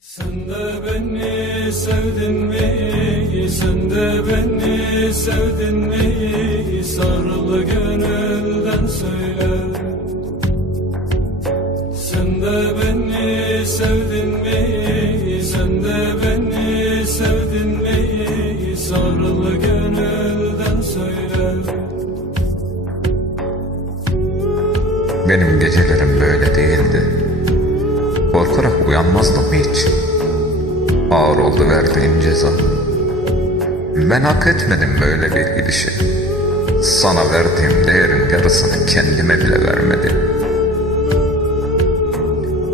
Sen de beni sevdin mi? Sen de beni sevdin mi? Sarılı gönülden söyle. Sen de beni sevdin mi? Sen de beni sevdin mi? Sarılı gönülden söyle. Benim gecelerim böyle değildi. Korkarak uyanmazdım hiç. Ağır oldu verdiğin ceza. Ben hak etmedim böyle bir gidişi. Sana verdiğim değerin yarısını kendime bile vermedim.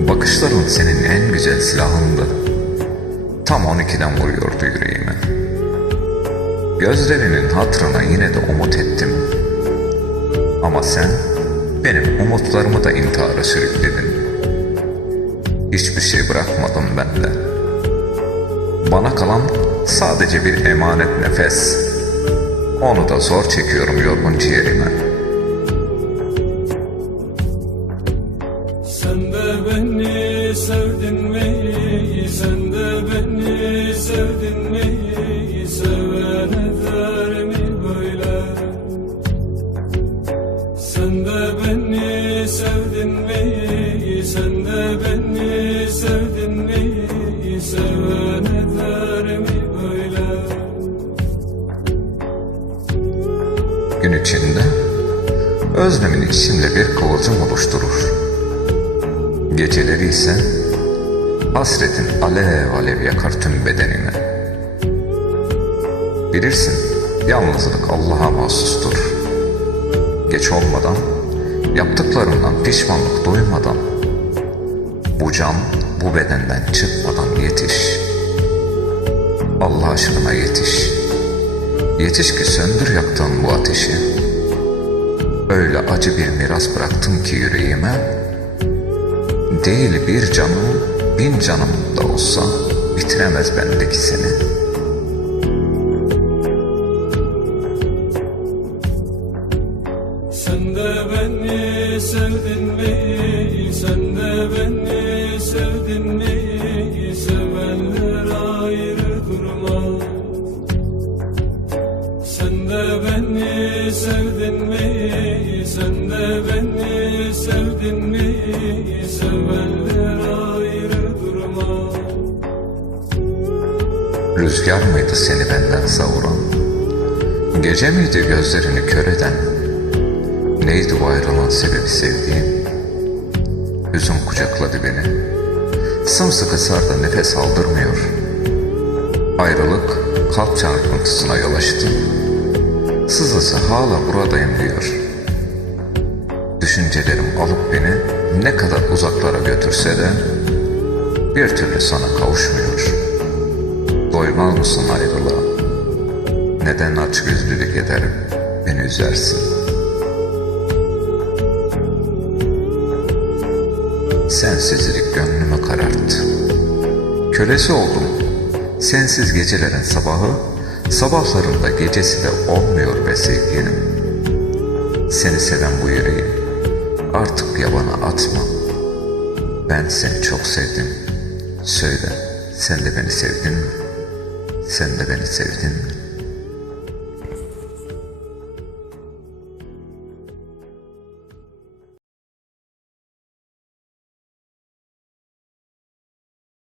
Bakışların senin en güzel silahındı. Tam 12'den vuruyordu yüreğime. Gözlerinin hatırına yine de umut ettim. Ama sen benim umutlarımı da intihara sürükledin. Hiçbir şey bırakmadım ben de. Bana kalan sadece bir emanet nefes. Onu da zor çekiyorum yorgun ciğerime. Sen de beni sevdin mi? Sen de beni Gün içinde özlemin içimde bir kıvılcım oluşturur. Geceleri ise hasretin alev alev yakar tüm bedenimi. Bilirsin yalnızlık Allah'a mahsustur. Geç olmadan, yaptıklarından pişmanlık duymadan, bu can bu bedenden çıkmadan yetiş. Allah aşkına yetiş. Yetiş ki söndür yaktığın bu ateşi. Öyle acı bir miras bıraktım ki yüreğime. Değil bir canım, bin canım da olsa bitiremez bendeki seni. Sen de beni sevdin mi? Sen de beni sevdin mi? Sevdin mi? Sen de beni sevdin mi? Sevenler ayrı durmaz. Rüzgar mıydı seni benden savuran? Gece miydi gözlerini kör eden? Neydi bu ayrılığın sebebi sevdiğim? Hüzün kucakladı beni. Sımsıkı sardı nefes aldırmıyor. Ayrılık kalp çarpıntısına yol açtı. Sızısı hala buradayım diyor. Düşüncelerim alıp beni ne kadar uzaklara götürse de bir türlü sana kavuşmuyor. Doymaz mısın ayrılığa? Neden açgözlülük ederim, beni üzersin? Sensizlik gönlümü kararttı. Kölesi oldum. Sensiz gecelerin sabahı, sabahlarında gecesi de olmuyor be sevgilim. Seni seven bu yüreği artık yabana atma. Ben seni çok sevdim. Söyle, sen de beni sevdin mi? Sen de beni sevdin mi?